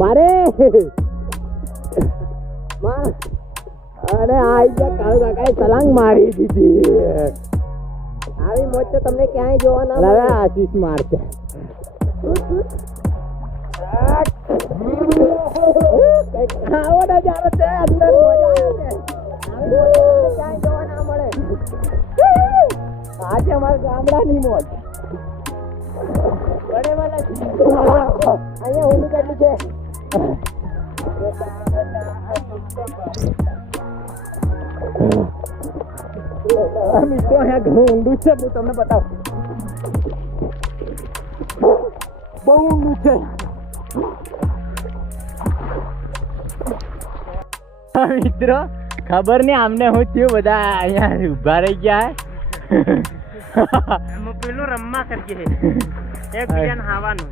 મારે અરે આઈ ગયા કાળુ કાકાએ સલાંગ મારી દીધી. આવી મોજ તો તમને ક્યાંય જોવા ના મળે. આશીષ મારશે. આવો નજારો છે અંદર, મજા આવે છે. આવી મોજ તો તમને ક્યાંય જોવા ના મળે. આજે અમારા ગામડાની મોજ. અહીંયા ઊંડી કેટલી છે. મિત્રો અહીંયા ઘણું ઊંડું છે. હું તમને બતાવું. બહુ ઊંડું છે. મિત્રો ખબર નહીં આમને હું થયું, બધા અહીંયા ઉભા રહી ગયા. પેલું રમવા કરીએ એકબીજાને હાવાનું.